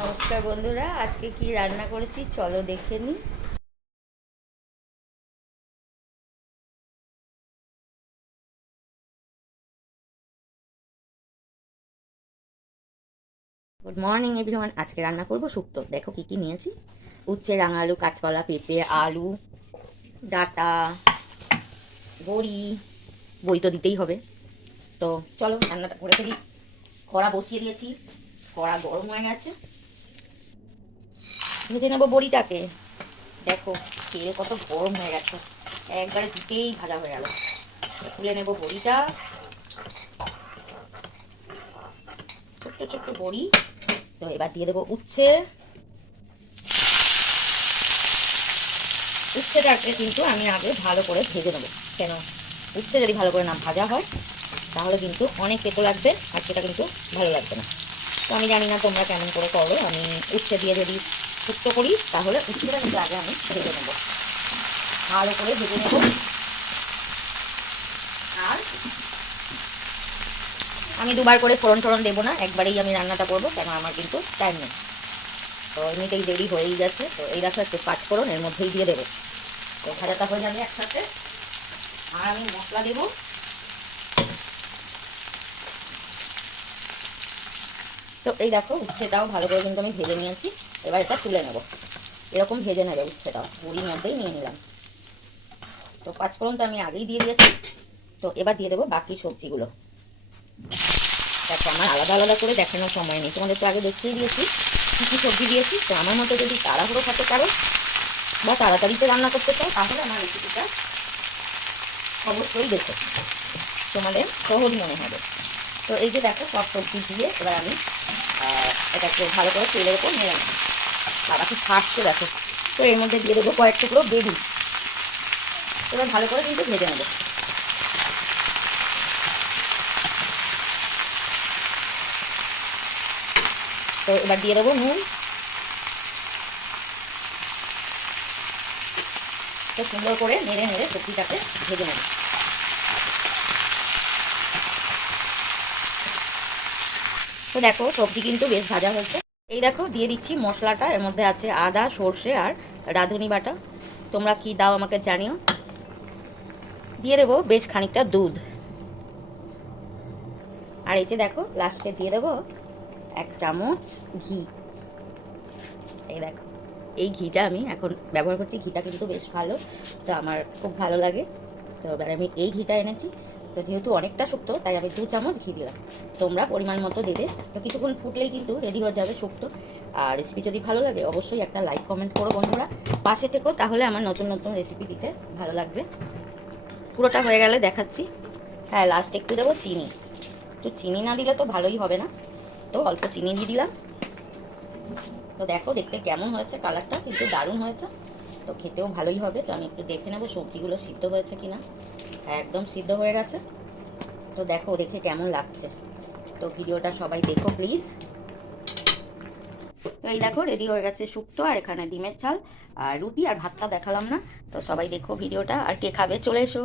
নমস্কার বন্ধুরা, আজকে কি রান্না করেছি চলো দেখে নি। গুড মর্নিং এভরিওয়ান আজকে রান্না করব শুক্তো। দেখো কি কি নিয়েছি। উচ্ছে রাঙা আলু কাঁচকলা, পেঁপে, আলু, ডাটা, বড়ি বড়ি তো দিতেই হবে। তো চলো রান্নাটা করে ফেলি। কড়া বসিয়ে দিয়েছি। কড়া গরম হয়ে গেছে। ভেজে নেব বড়িটাকে। দেখো, তেল কত গরম হয়ে গেছে। একবারে দিতেই ভাজা হয়ে গেল। তুলে নেব বড়িটা। ছোট্ট ছোট্ট বড়ি। তো এবার দিয়ে দেবো উচ্ছে। উচ্ছেটাকে কিন্তু আমি আগে ভালো করে ভেজে নেব। কেন? উচ্ছে যদি ভালো করে না ভাজা হয়, তাহলে কিন্তু অনেক পেতো লাগবে আর সেটা কিন্তু ভালো লাগবে না। তো আমি জানি না তোমরা কেমন করে করো। আমি উচ্ছে দিয়ে যদি শুক্তো করি, তাহলে উচ্ছেটা কিন্তু আগে আমি ভেজে নেব। ভালো করে ভেজে নেব। আর আমি দুবার করে ফোড়ন টোড়ন দেবো না, একবারেই আমি রান্নাটা করব, কেন আমার কিন্তু টাইম নেই। তো এমনিতেই দেরি হয়েই গেছে তো এই রাখা একটু পাঁচ ফোড়ন, এর মধ্যেই দিয়ে দেবো। তো ভাজাটা হয়ে যাবে একসাথে। আর আমি মশলা দেবো। তো এই দেখো, উচ্ছেটাও ভালো করে কিন্তু আমি ভেজে নিয়েছি। এবার এটা তুলে নেব। এরকম ভেজে নেবে উচ্ছেটাও মুড়ির মধ্যেই নিয়ে নিলাম। তো পাঁচফোড়নটা আমি আগেই দিয়ে দিয়েছি। তো এবার দিয়ে দেবো বাকি সবজিগুলো। দেখো, আমার আলাদা আলাদা করে দেখানোর সময় নেই। তোমাদের তো আগে দেখিয়ে দিয়েছি কী কী সবজি দিয়েছি। তো আমার মতো যদি তাড়াহুড়ো খেতে পারো বা তাড়াতাড়িতে রান্না করতে চাও, তাহলে আমার রেসিপিটা অবশ্যই দেখো। তোমাদের সহজ মনে হবে। তো এই যে দেখো, সব সবজি দিয়ে এবার আমি এটাকে ভালো করে তেলের ওপর নিয়ে নেব বাবাকে ফাটছে দেখো। তো এর মধ্যে দিয়ে দেবো কয়েক টুকরো বেবি। এবার ভালো করে কিন্তু ভেজে নেব। তো এবার দিয়ে দেবো নুন। তো সুন্দর করে নেড়ে নেড়ে সবজিটাকে ভেজে নেব। তো দেখো সবজি কিন্তু বেশ ভাজা হয়েছে। এই দেখো, দিয়ে দিচ্ছি মশলাটা। এর মধ্যে আছে আদা, সর্ষে আর রাঁধুনি বাটা। তোমরা কি দাও আমাকে জানিও। দিয়ে দেবো বেশ খানিকটা দুধ। আর এই যে দেখো, লাস্টে দিয়ে দেবো এক চামচ ঘি। এই দেখো, এই ঘিটা আমি এখন ব্যবহার করছি। ঘিটা কিন্তু বেশ ভালো, তো আমার খুব ভালো লাগে। তো এবার আমি এই ঘিটা এনেছি। তো যেহেতু অনেকটা শুক্তো, তাই আমি দু চামচ ঘি দিলাম। তোমরা পরিমাণ মতো দেবে। তো কিছুক্ষণ ফুটলেই কিন্তু রেডি হয়ে যাবে শুক্তো। আর রেসিপি যদি ভালো লাগে, অবশ্যই একটা লাইক কমেন্ট করো বন্ধুরা। পাশে থেকেও তাহলে আমার নতুন নতুন রেসিপি দিতে ভালো লাগবে। পুরোটা হয়ে গেলে দেখাচ্ছি। হ্যাঁ লাস্ট একটু দেবো চিনি। তো চিনি না দিলে তো ভালোই হবে না। তো অল্প চিনি দিয়ে দিলাম। তো দেখো, দেখতে কেমন হয়েছে কালারটা কিন্তু দারুণ হয়েছে। তো খেতেও ভালোই হবে। তো আমি একটু দেখে নেব সবজিগুলো সিদ্ধ হয়েছে কিনা। একদম সিদ্ধ হয়ে গেছে। তো দেখো দেখে কেমন লাগছে। তো ভিডিওটা সবাই দেখো প্লিজ তো এই দেখো রেডি হয়ে গেছে শুক্তো আর এখানে ডিমের ছাল আর রুটি আর ভাতটা দেখালাম না। তো সবাই দেখো ভিডিওটা আর কে খাবে, চলে এসো।